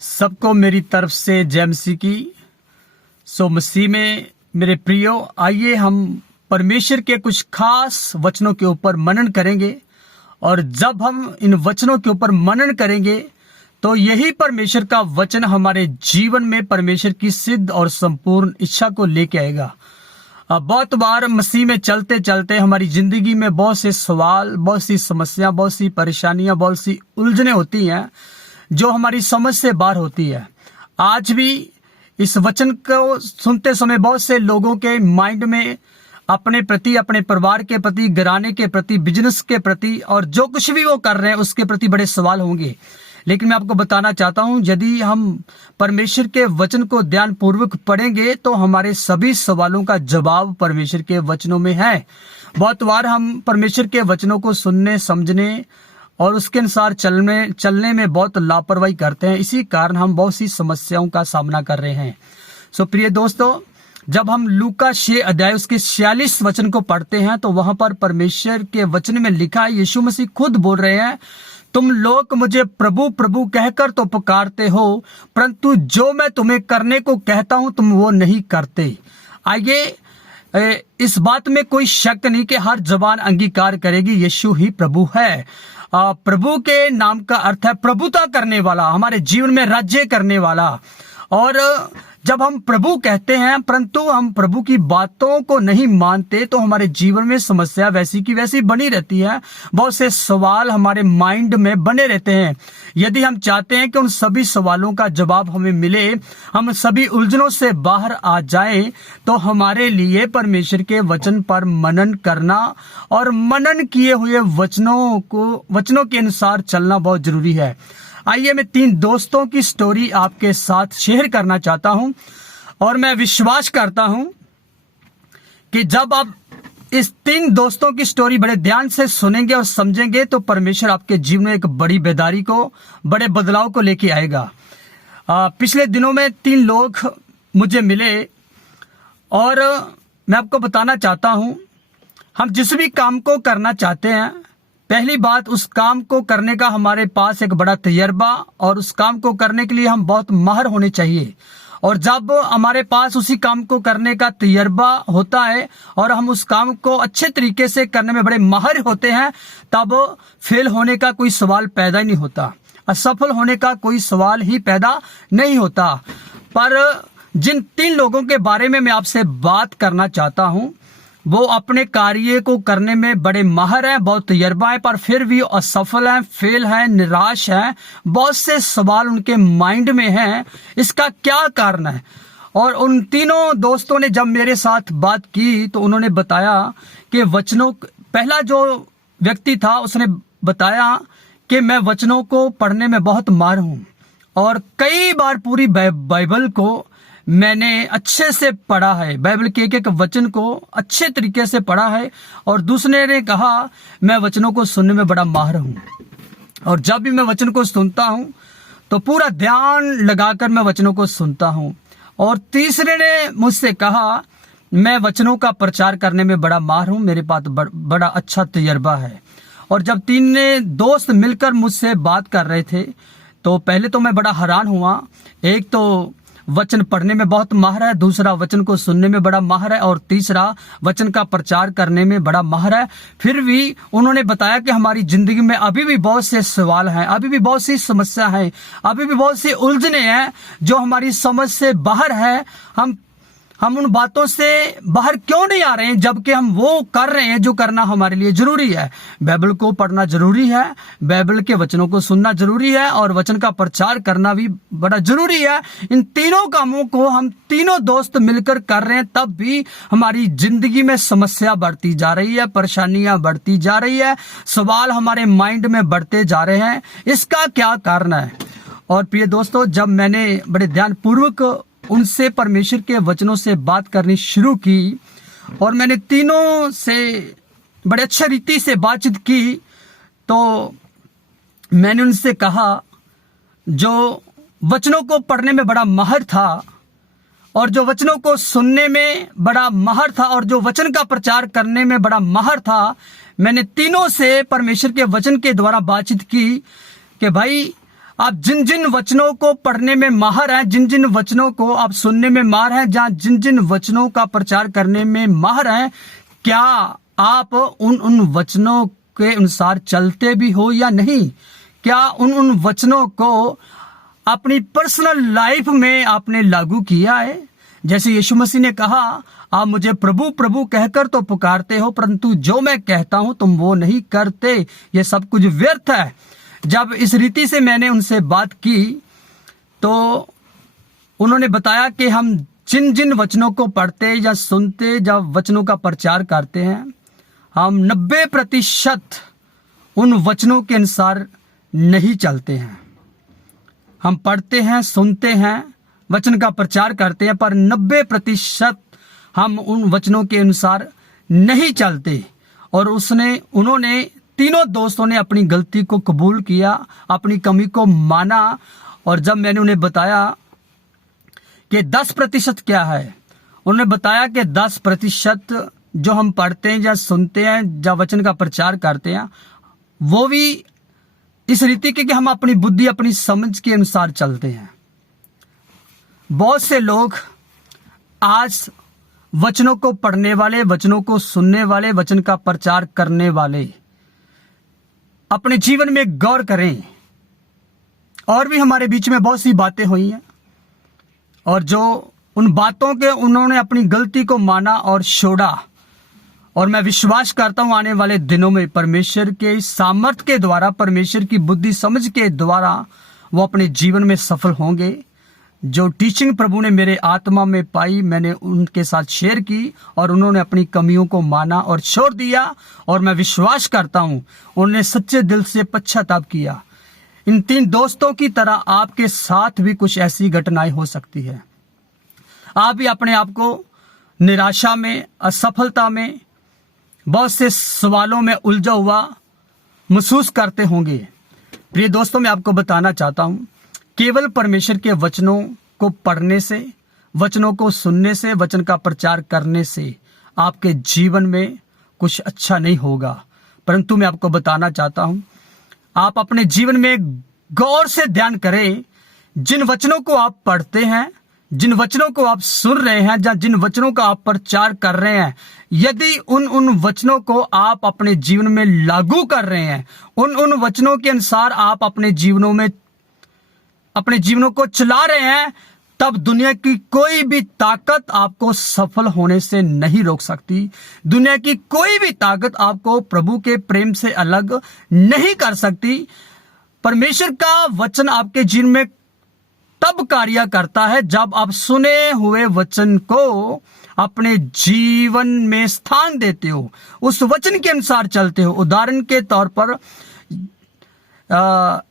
सबको मेरी तरफ से जय मसीह की। सो मसीह में मेरे प्रियो, आइए हम परमेश्वर के कुछ खास वचनों के ऊपर मनन करेंगे। और जब हम इन वचनों के ऊपर मनन करेंगे तो यही परमेश्वर का वचन हमारे जीवन में परमेश्वर की सिद्ध और संपूर्ण इच्छा को लेके आएगा। बहुत बार मसीह में चलते चलते हमारी जिंदगी में बहुत से सवाल, बहुत सी समस्या, बहुत सी परेशानियां, बहुत सी उलझने होती हैं जो हमारी समझ से बाहर होती है। आज भी इस वचन को सुनते समय बहुत से लोगों के माइंड में अपने प्रति, अपने परिवार के प्रति, घराने के प्रति, बिजनेस के प्रति और जो कुछ भी वो कर रहे हैं उसके प्रति बड़े सवाल होंगे। लेकिन मैं आपको बताना चाहता हूं, यदि हम परमेश्वर के वचन को ध्यान पूर्वक पढ़ेंगे तो हमारे सभी सवालों का जवाब परमेश्वर के वचनों में है। बहुत बार हम परमेश्वर के वचनों को सुनने, समझने और उसके अनुसार चलने में बहुत लापरवाही करते हैं। इसी कारण हम बहुत सी समस्याओं का सामना कर रहे हैं। सो प्रिय दोस्तों, जब हम लूका 6 अध्याय उसके 46 वचन को पढ़ते हैं तो वहां पर परमेश्वर के वचन में लिखा है, यीशु मसीह खुद बोल रहे हैं, तुम लोग मुझे प्रभु प्रभु कहकर तो पुकारते हो, परंतु जो मैं तुम्हें करने को कहता हूं तुम वो नहीं करते। आइए, इस बात में कोई शक नहीं कि हर जबान अंगीकार करेगी यीशु ही प्रभु है। प्रभु के नाम का अर्थ है प्रभुता करने वाला, हमारे जीवन में राज्य करने वाला। और जब हम प्रभु कहते हैं परंतु हम प्रभु की बातों को नहीं मानते तो हमारे जीवन में समस्या वैसी की वैसी बनी रहती है। बहुत से सवाल हमारे माइंड में बने रहते हैं। यदि हम चाहते हैं कि उन सभी सवालों का जवाब हमें मिले, हम सभी उलझनों से बाहर आ जाएं, तो हमारे लिए परमेश्वर के वचन पर मनन करना और मनन किए हुए वचनों के अनुसार चलना बहुत जरूरी है। आइए, मैं 3 दोस्तों की स्टोरी आपके साथ शेयर करना चाहता हूं और मैं विश्वास करता हूं कि जब आप इस 3 दोस्तों की स्टोरी बड़े ध्यान से सुनेंगे और समझेंगे तो परमेश्वर आपके जीवन में एक बड़ी बेदारी को, बड़े बदलाव को लेके आएगा। पिछले दिनों में 3 लोग मुझे मिले और मैं आपको बताना चाहता हूं, हम जिस भी काम को करना चाहते हैं, पहली बात उस काम को करने का हमारे पास एक बड़ा तजर्बा और उस काम को करने के लिए हम बहुत माहिर होने चाहिए। और जब हमारे पास उसी काम को करने का तजर्बा होता है और हम उस काम को अच्छे तरीके से करने में बड़े माहिर होते हैं, तब फेल होने का कोई सवाल पैदा ही नहीं होता, असफल होने का कोई सवाल ही पैदा नहीं होता। पर जिन 3 लोगों के बारे में मैं आपसे बात करना चाहता हूं, वो अपने कार्य को करने में बड़े माहिर हैं, बहुत तजर्बा है, पर फिर भी असफल हैं, फेल हैं, निराश हैं। बहुत से सवाल उनके माइंड में हैं, इसका क्या कारण है? और उन तीनों दोस्तों ने जब मेरे साथ बात की तो उन्होंने बताया कि पहला जो व्यक्ति था उसने बताया कि मैं वचनों को पढ़ने में बहुत माहिर हूं और कई बार पूरी बाइबल को मैंने अच्छे से पढ़ा है, बाइबल के एक वचन को अच्छे तरीके से पढ़ा है। और दूसरे ने कहा मैं वचनों को सुनने में बड़ा माहिर हूं और जब भी मैं वचन को सुनता हूं तो पूरा ध्यान लगाकर मैं वचनों को सुनता हूं। और तीसरे ने मुझसे कहा मैं वचनों का प्रचार करने में बड़ा माहिर हूं, मेरे पास बड़ा अच्छा तजर्बा है। और जब 3 दोस्त मिलकर मुझसे बात कर रहे थे तो पहले तो मैं बड़ा हैरान हुआ। एक तो वचन पढ़ने में बहुत माहिर है, दूसरा वचन को सुनने में बड़ा माहिर है और तीसरा वचन का प्रचार करने में बड़ा माहिर है। फिर भी उन्होंने बताया कि हमारी जिंदगी में अभी भी बहुत से सवाल हैं, अभी भी बहुत सी समस्या है, अभी भी बहुत सी उलझने हैं जो हमारी समझ से बाहर है। हम उन बातों से बाहर क्यों नहीं आ रहे हैं जबकि हम वो कर रहे हैं जो करना हमारे लिए जरूरी है। बाइबल को पढ़ना जरूरी है, बाइबल के वचनों को सुनना जरूरी है और वचन का प्रचार करना भी बड़ा जरूरी है। इन तीनों कामों को हम तीनों दोस्त मिलकर कर रहे हैं, तब भी हमारी जिंदगी में समस्या बढ़ती जा रही है, परेशानियां बढ़ती जा रही है, सवाल हमारे माइंड में बढ़ते जा रहे हैं। इसका क्या कारण है? और प्रिय दोस्तों, जब मैंने बड़े ध्यान पूर्वक उनसे परमेश्वर के वचनों से बात करनी शुरू की और मैंने तीनों से बड़े अच्छे रीति से बातचीत की, तो मैंने उनसे कहा जो वचनों को पढ़ने में बड़ा माहिर था और जो वचनों को सुनने में बड़ा माहिर था और जो वचन का प्रचार करने में बड़ा माहिर था, मैंने तीनों से परमेश्वर के वचन के द्वारा बातचीत की कि भाई आप जिन जिन वचनों को पढ़ने में माहिर हैं, जिन जिन वचनों को आप सुनने में माहिर हैं, जहां जिन जिन वचनों का प्रचार करने में माहिर हैं, क्या आप उन वचनों के अनुसार चलते भी हो या नहीं? क्या उन वचनों को अपनी पर्सनल लाइफ में आपने लागू किया है? जैसे यीशु मसीह ने कहा, आप मुझे प्रभु प्रभु कहकर तो पुकारते हो, परंतु जो मैं कहता हूं तुम वो नहीं करते, ये सब कुछ व्यर्थ है। जब इस रीति से मैंने उनसे बात की तो उन्होंने बताया कि हम जिन जिन वचनों को पढ़ते या सुनते, जब वचनों का प्रचार करते हैं, हम 90% उन वचनों के अनुसार नहीं चलते हैं। हम पढ़ते हैं, सुनते हैं, वचन का प्रचार करते हैं, पर 90% हम उन वचनों के अनुसार नहीं चलते। और उन्होंने तीनों दोस्तों ने अपनी गलती को कबूल किया, अपनी कमी को माना। और जब मैंने उन्हें बताया कि 10% क्या है, उन्होंने बताया कि 10% जो हम पढ़ते हैं या सुनते हैं, जब वचन का प्रचार करते हैं, वो भी इस रीति के कि हम अपनी बुद्धि, अपनी समझ के अनुसार चलते हैं। बहुत से लोग आज वचनों को पढ़ने वाले, वचनों को सुनने वाले, वचन का प्रचार करने वाले अपने जीवन में गौर करें। और भी हमारे बीच में बहुत सी बातें हुई हैं, और जो उन बातों के उन्होंने अपनी गलती को माना और छोड़ा। और मैं विश्वास करता हूं आने वाले दिनों में परमेश्वर के सामर्थ्य के द्वारा, परमेश्वर की बुद्धि समझ के द्वारा वो अपने जीवन में सफल होंगे। जो टीचिंग प्रभु ने मेरे आत्मा में पाई, मैंने उनके साथ शेयर की और उन्होंने अपनी कमियों को माना और छोड़ दिया। और मैं विश्वास करता हूं उन्होंने सच्चे दिल से पश्चाताप किया। इन 3 दोस्तों की तरह आपके साथ भी कुछ ऐसी घटनाएं हो सकती है। आप भी अपने आप को निराशा में, असफलता में, बहुत से सवालों में उलझा हुआ महसूस करते होंगे। प्रिय दोस्तों, मैं आपको बताना चाहता हूं, केवल परमेश्वर के वचनों को पढ़ने से, वचनों को सुनने से, वचन का प्रचार करने से आपके जीवन में कुछ अच्छा नहीं होगा। परंतु मैं आपको बताना चाहता हूं, आप अपने जीवन में गौर से ध्यान करें। जिन वचनों को आप पढ़ते हैं, जिन वचनों को आप सुन रहे हैं, या जिन वचनों का आप प्रचार कर रहे हैं, यदि उन वचनों को आप अपने जीवन में लागू कर रहे हैं, उन वचनों के अनुसार आप अपने जीवनों को चला रहे हैं, तब दुनिया की कोई भी ताकत आपको सफल होने से नहीं रोक सकती। दुनिया की कोई भी ताकत आपको प्रभु के प्रेम से अलग नहीं कर सकती। परमेश्वर का वचन आपके जीवन में तब कार्य करता है जब आप सुने हुए वचन को अपने जीवन में स्थान देते हो, उस वचन के अनुसार चलते हो। उदाहरण के तौर पर,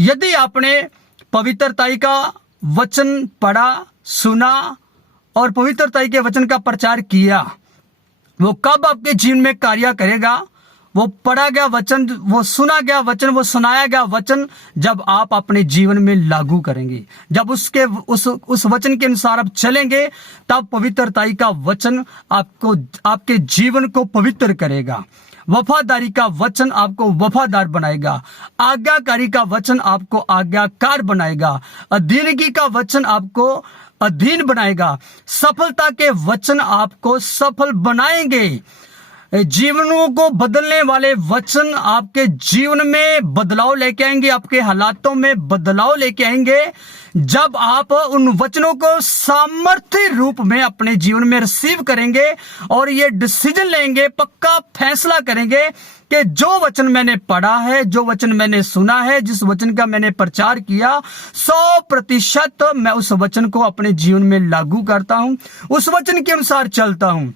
यदि आपने पवित्रता का वचन पढ़ा, सुना और पवित्रता के वचन का प्रचार किया, वो कब आपके जीवन में कार्य करेगा? वो पढ़ा गया वचन, वो सुना गया वचन, वो सुनाया गया वचन जब आप अपने जीवन में लागू करेंगे, जब उस वचन के अनुसार आप चलेंगे, तब पवित्रता का वचन आपके जीवन को पवित्र करेगा। वफादारी का वचन आपको वफादार बनाएगा। आज्ञाकारी का वचन आपको आज्ञाकार बनाएगा। अधीनगी का वचन आपको अधीन बनाएगा। सफलता के वचन आपको सफल बनाएंगे। जीवनों को बदलने वाले वचन आपके जीवन में बदलाव लेके आएंगे, आपके हालातों में बदलाव लेके आएंगे। जब आप उन वचनों को सामर्थ्य रूप में अपने जीवन में रिसीव करेंगे और ये डिसीजन लेंगे, पक्का फैसला करेंगे कि जो वचन मैंने पढ़ा है, जो वचन मैंने सुना है, जिस वचन का मैंने प्रचार किया, 100% मैं उस वचन को अपने जीवन में लागू करता हूं, उस वचन के अनुसार चलता हूं।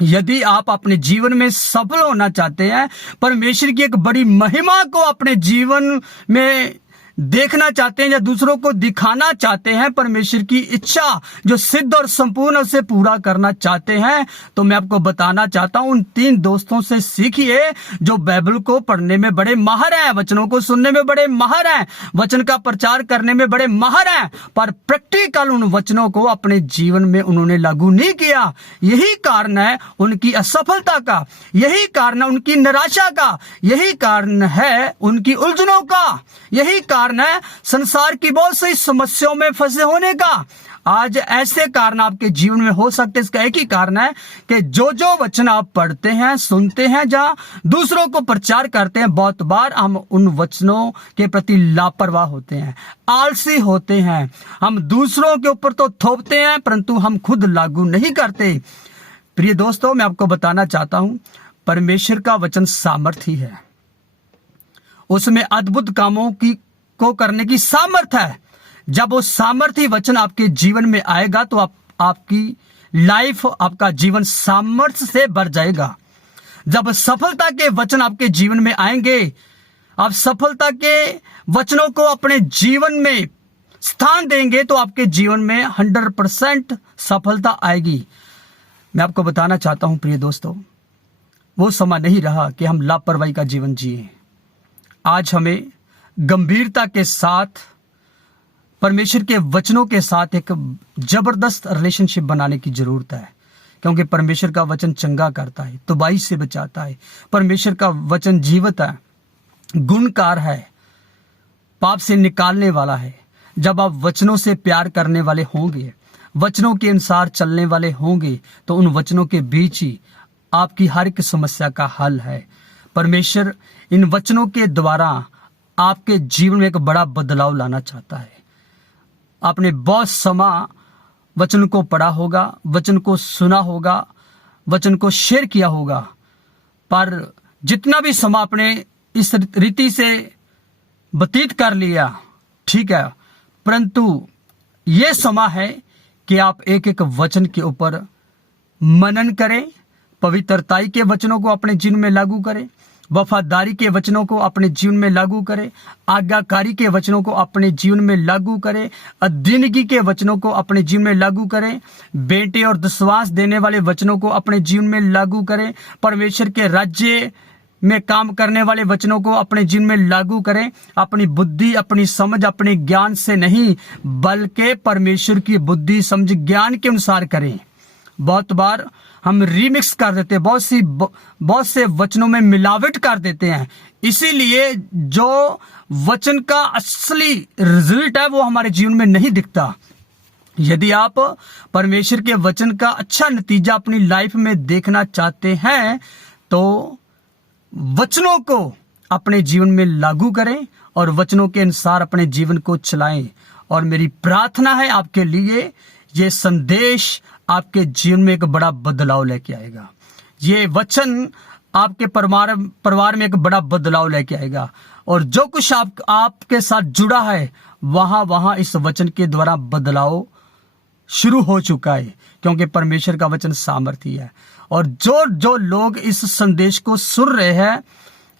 यदि आप अपने जीवन में सफल होना चाहते हैं, परमेश्वर की एक बड़ी महिमा को अपने जीवन में देखना चाहते हैं या दूसरों को दिखाना चाहते हैं, परमेश्वर की इच्छा जो सिद्ध और संपूर्ण उसे पूरा करना चाहते हैं, तो मैं आपको बताना चाहता हूं, उन 3 दोस्तों से सीखिए जो बाइबल को पढ़ने में बड़े माहिर हैं, वचनों को सुनने में बड़े माहिर हैं, वचन का प्रचार करने में बड़े माहिर हैं, पर प्रैक्टिकल उन वचनों को अपने जीवन में उन्होंने लागू नहीं किया। यही कारण है उनकी असफलता का, यही कारण है उनकी निराशा का, यही कारण है उनकी उलझनों का, यही कारण कारण है संसार की बहुत सी समस्याओं में फंसे होने का। आज ऐसे कारण आपके जीवन में हो सकते, इसका एक ही कारण है कि जो जो वचन आप पढ़ते हैं, सुनते हैं, जहां दूसरों को प्रचार करते हैं, बहुत बार हम उन वचनों के प्रति लापरवाह होते हैं, आलसी होते हैं। हम दूसरों के ऊपर तो थोपते हैं परंतु हम खुद लागू नहीं करते। प्रिय दोस्तों, मैं आपको बताना चाहता हूं, परमेश्वर का वचन सामर्थी है, उसमें अद्भुत कामों को करने की सामर्थ है। जब वो सामर्थी वचन आपके जीवन में आएगा तो आपकी लाइफ, आपका जीवन सामर्थ्य से भर जाएगा। जब सफलता के वचन आपके जीवन में आएंगे, आप सफलता के वचनों को अपने जीवन में स्थान देंगे तो आपके जीवन में 100% सफलता आएगी। मैं आपको बताना चाहता हूं प्रिय दोस्तों, वो समय नहीं रहा कि हम लापरवाही का जीवन जिए। आज हमें गंभीरता के साथ परमेश्वर के वचनों के साथ एक जबरदस्त रिलेशनशिप बनाने की जरूरत है, क्योंकि परमेश्वर का वचन चंगा करता है, तबाही से बचाता है। परमेश्वर का वचन जीवित है, गुणकार है, पाप से निकालने वाला है। जब आप वचनों से प्यार करने वाले होंगे, वचनों के अनुसार चलने वाले होंगे, तो उन वचनों के बीच ही आपकी हर एक समस्या का हल है। परमेश्वर इन वचनों के द्वारा आपके जीवन में एक बड़ा बदलाव लाना चाहता है। आपने बहुत समय वचन को पढ़ा होगा, वचन को सुना होगा, वचन को शेयर किया होगा, पर जितना भी समय आपने इस रीति से व्यतीत कर लिया, ठीक है, परंतु यह समय है कि आप एक एक वचन के ऊपर मनन करें, पवित्रताई के वचनों को अपने जीवन में लागू करें, वफादारी के वचनों को अपने जीवन में लागू करें, आज्ञाकारी के वचनों को अपने जीवन में लागू करें, अधीनगी के वचनों को अपने जीवन में लागू करें, बेटे और विश्वास देने वाले वचनों को अपने जीवन में लागू करें, परमेश्वर के राज्य में काम करने वाले वचनों को अपने जीवन में लागू करें। अपनी बुद्धि, अपनी समझ, अपने ज्ञान से नहीं, बल्कि परमेश्वर की बुद्धि, समझ, ज्ञान के अनुसार करें। बहुत बार हम रिमिक्स कर देते हैं, बहुत से वचनों में मिलावट कर देते हैं, इसीलिए जो वचन का असली रिजल्ट है वो हमारे जीवन में नहीं दिखता। यदि आप परमेश्वर के वचन का अच्छा नतीजा अपनी लाइफ में देखना चाहते हैं तो वचनों को अपने जीवन में लागू करें और वचनों के अनुसार अपने जीवन को चलाएं। और मेरी प्रार्थना है आपके लिए, ये संदेश आपके जीवन में एक बड़ा बदलाव लेके आएगा। ये वचन आपके परिवार में एक बड़ा बदलाव लेके आएगा, और जो कुछ आपके साथ जुड़ा है वहां इस वचन के द्वारा बदलाव शुरू हो चुका है, क्योंकि परमेश्वर का वचन सामर्थी है। और जो लोग इस संदेश को सुन रहे हैं,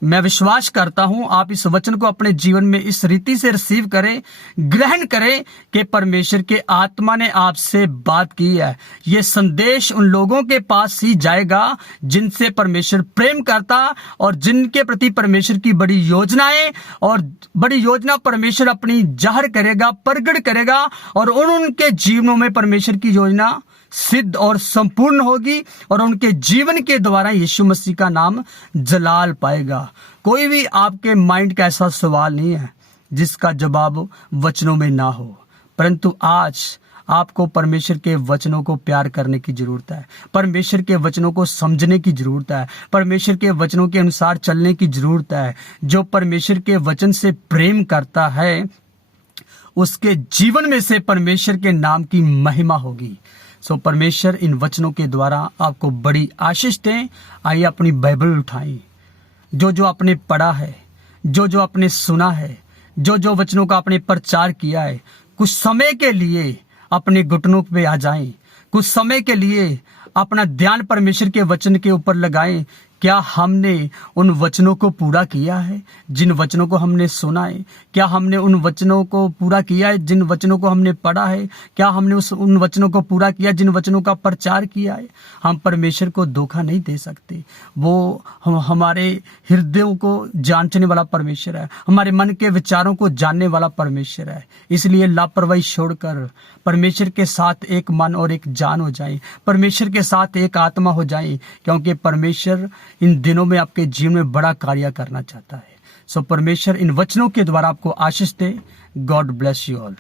मैं विश्वास करता हूं आप इस वचन को अपने जीवन में इस रीति से रिसीव करें, ग्रहण करें कि परमेश्वर के आत्मा ने आपसे बात की है। यह संदेश उन लोगों के पास ही जाएगा जिनसे परमेश्वर प्रेम करता और जिनके प्रति परमेश्वर की बड़ी योजनाएं और बड़ी योजना परमेश्वर अपनी जाहिर करेगा, प्रकट करेगा, और उनके जीवनों में परमेश्वर की योजना सिद्ध और संपूर्ण होगी, और उनके जीवन के द्वारा यीशु मसीह का नाम जलाल पाएगा। कोई भी आपके माइंड का ऐसा सवाल नहीं है जिसका जवाब वचनों में ना हो, परंतु आज आपको परमेश्वर के वचनों को प्यार करने की जरूरत है, परमेश्वर के वचनों को समझने की जरूरत है, परमेश्वर के वचनों के अनुसार चलने की जरूरत है। जो परमेश्वर के वचन से प्रेम करता है उसके जीवन में से परमेश्वर के नाम की महिमा होगी। सो परमेश्वर इन वचनों के द्वारा आपको बड़ी आशीष दें। आइए अपनी बाइबल उठाएं, जो आपने पढ़ा है, जो आपने सुना है, जो वचनों का आपने प्रचार किया है, कुछ समय के लिए अपने घुटनों पे आ जाएं, कुछ समय के लिए अपना ध्यान परमेश्वर के वचन के ऊपर लगाएं। क्या हमने उन वचनों को पूरा किया है जिन वचनों को हमने सुना है? क्या हमने उन वचनों को पूरा किया है जिन वचनों को हमने पढ़ा है? क्या हमने उन वचनों को पूरा किया जिन वचनों का प्रचार किया है? हम परमेश्वर को धोखा नहीं दे सकते। वो हमारे हृदयों को जांचने वाला परमेश्वर है, हमारे मन के विचारों को जानने वाला परमेश्वर है। इसलिए लापरवाही छोड़कर परमेश्वर के साथ एक मन और एक जान हो जाए, परमेश्वर के साथ एक आत्मा हो जाए, क्योंकि परमेश्वर इन दिनों में आपके जीवन में बड़ा कार्य करना चाहता है। सो परमेश्वर इन वचनों के द्वारा आपको आशीष दे। God bless you all.